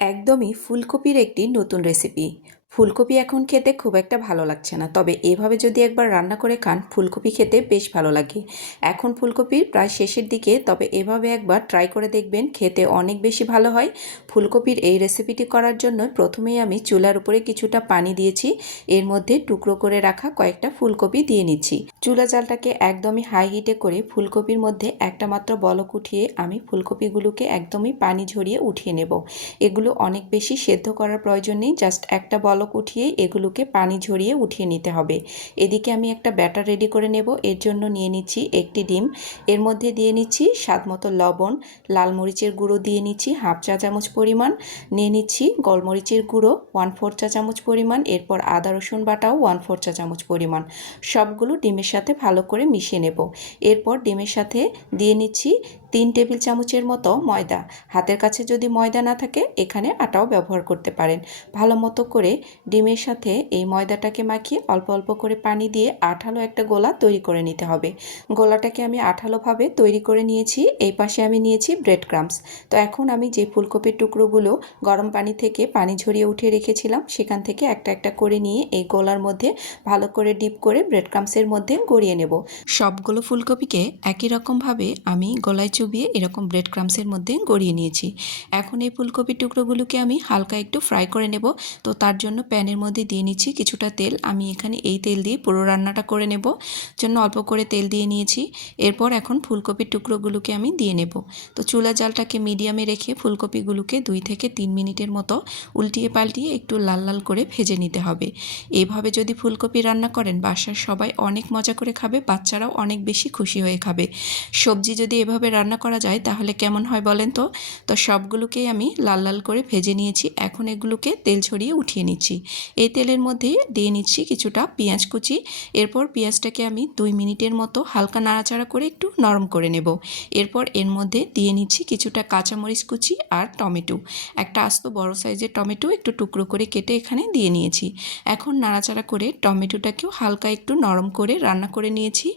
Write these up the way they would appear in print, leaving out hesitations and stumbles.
একদমই ফুলকপির একটি নতুন রেসিপি। ফুলকপি এখন খেতে খুব একটা ভালো লাগছে না, তবে এভাবে যদি একবার রান্না করে খান ফুলকপি খেতে বেশ ভালো লাগে। এখন ফুলকপির প্রায় শেষের দিকে, তবে এভাবে একবার ট্রাই করে দেখবেন, খেতে অনেক বেশি ভালো হয়। ফুলকপির এই রেসিপিটি করার জন্য প্রথমেই আমি চুলার উপরে কিছুটা পানি দিয়েছি, এর মধ্যে টুকরো করে রাখা কয়েকটা ফুলকপি দিয়ে নিচ্ছি। চুলা জালটাকে একদমই হাই হিটে করে ফুলকপির মধ্যে একটা মাত্র বলক উঠিয়ে আমি ফুলকপিগুলোকে একদমই পানি ঝরিয়ে উঠিয়ে নেব। এগুলো অনেক বেশি সেদ্ধ করার প্রয়োজন নেই, জাস্ট একটা বলক উঠিয়েই এগুলোকে পানি ঝরিয়ে উঠিয়ে নিতে হবে। এদিকে আমি একটা ব্যাটার রেডি করে নেব। এর জন্য নিয়ে নিচ্ছি একটি ডিম, এর মধ্যে দিয়ে নিচ্ছি স্বাদ মতো লবণ, লাল মরিচের গুঁড়ো দিয়ে নিচ্ছি হাফ চা চামচ পরিমাণ, নিয়ে নিচ্ছি গোলমরিচের গুঁড়ো 1/4 চা চামচ পরিমাণ, এরপর আদা রসুন বাটাও 1/4 চা চামচ পরিমাণ। সবগুলো ডিমের সাথে ভালো করে মিশিয়ে নেব। এরপর ডিমের সাথে দিয়ে নিচ্ছি 3 টেবিল চামচের মতো ময়দা। হাতের কাছে যদি ময়দা না থাকে এখানে আটাও ব্যবহার করতে পারেন। ভালো মতো করে ডিমের সাথে এই ময়দাটাকে মাখিয়ে অল্প অল্প করে পানি দিয়ে আঠালো একটা গোলা তৈরি করে নিতে হবে। গোলাটাকে আমি আঠালোভাবে তৈরি করে নিয়েছি। এই পাশে আমি নিয়েছি ব্রেড ক্রাম্বস। তো এখন আমি যে ফুলকপির টুকরোগুলো গরম পানি থেকে পানি ঝরিয়ে উঠিয়ে রেখেছিলাম সেখান থেকে একটা একটা করে নিয়ে এই গোলার মধ্যে ভালো করে ডিপ করে ব্রেড ক্রাম্বসের মধ্যে গড়িয়ে নেব। সবগুলো ফুলকপিকে একই রকমভাবে আমি গলায় চুবিয়ে এরকম ব্রেড ক্রাম্বসের মধ্যে গড়িয়ে নিয়েছি। এখন এই ফুলকপির টুকরোগুলোকে আমি হালকা একটু ফ্রাই করে নেব। তো তার জন্য প্যানের মধ্যে দিয়ে নিচ্ছি কিছুটা তেল। আমি এখানে এই তেল দিয়ে পুরো রান্নাটা করে নেব, জন্য অল্প করে তেল দিয়ে নিয়েছি। এরপর এখন ফুলকপির টুকরোগুলোকে আমি দিয়ে নেব। তো চুলা জালটাকে মিডিয়ামে রেখে ফুলকপিগুলোকে 2 থেকে 3 মিনিটের মতো উল্টিয়ে পাল্টিয়ে একটু লাল লাল করে ভেজে নিতে হবে। এইভাবে যদি ফুলকপি রান্না করেন বাসার সবাই অনেক মজা করে খাবে, বাচ্চারাও অনেক বেশি খুশি হয়ে খাবে। সবজি যদি এভাবে রান্না করা যায় তাহলে কেমন হয় বলেন তো? তো সবগুলোকেই আমি লাল লাল করে ভেজে নিয়েছি। এখন এগুলোকে তেল ছড়িয়ে উঠিয়ে নিচ্ছি। এই তেলের মধ্যে দিয়ে নিচ্ছি কিছুটা পেঁয়াজ কুচি। এরপর পেঁয়াজটাকে আমি 2 মিনিটের মতো হালকা নাড়াচাড়া করে একটু নরম করে নেব। এরপর এর মধ্যে দিয়ে নিচ্ছি কিছুটা কাঁচামরিচ কুচি আর টমেটো। একটা আস্ত বড় সাইজের টমেটো একটু টুকরো করে কেটে এখানে দিয়ে নিয়েছি। এখন নাড়াচাড়া করে টমেটোটাকেও হালকা একটু নরম করে রান্না করে নিয়েছি।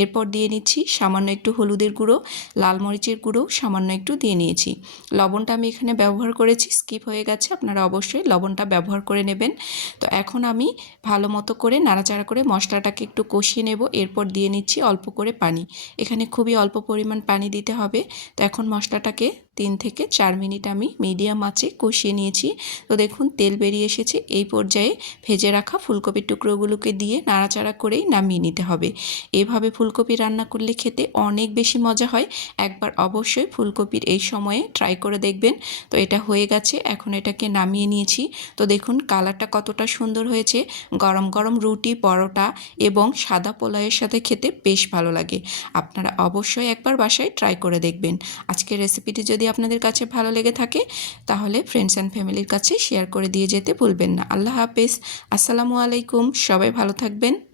এরপর দিয়ে নিচ্ছি সামান্য একটু হলুদের গুঁড়ো, লাল মরিচের গুঁড়ো সামান্য একটু দিয়ে নিয়েছি। লবণটা আমি এখানে ব্যবহার করেছি, স্কিপ হয়ে গেছে, আপনারা অবশ্যই লবণটা ব্যবহার করে নেবেন। তো এখন আমি ভালো মতো করে নাড়াচাড়া করে মশলাটাকে একটু কষিয়ে নেব। এরপর দিয়ে নিচ্ছি অল্প করে পানি। এখানে খুবই অল্প পরিমাণ পানি দিতে হবে। তো এখন মশলাটাকে 3 থেকে 4 মিনিট আমি মিডিয়াম আঁচে কষিয়ে নিয়েছি। তো দেখুন তেল বেরিয়ে এসেছে। এই পর্যায়ে ভেজে রাখা ফুলকপির টুকরোগুলোকে দিয়ে নাড়াচাড়া করেই নামিয়ে নিতে হবে। এভাবে ফুলকপি রান্না করলে খেতে অনেক বেশি মজা হয়। একবার অবশ্যই ফুলকপির এই সময়ে ট্রাই করে দেখবেন। তো এটা হয়ে গেছে, এখন এটাকে নামিয়ে নিয়েছি। তো দেখুন কালারটা কতটা সুন্দর হয়েছে। গরম গরম রুটি, পরোটা এবং সাদা পোলাওয়ের সাথে খেতে বেশ ভালো লাগে। আপনারা অবশ্যই একবার বাসায় ট্রাই করে দেখবেন। আজকের রেসিপিটি যদি আপনাদের কাছে ভালো লেগে থাকে তাহলে ফ্রেন্ডস অ্যান্ড ফ্যামিলির কাছে শেয়ার করে দিয়ে যেতে ভুলবেন না। আল্লাহ হাফেজ। আসসালামু আলাইকুম। সবাই ভালো থাকবেন।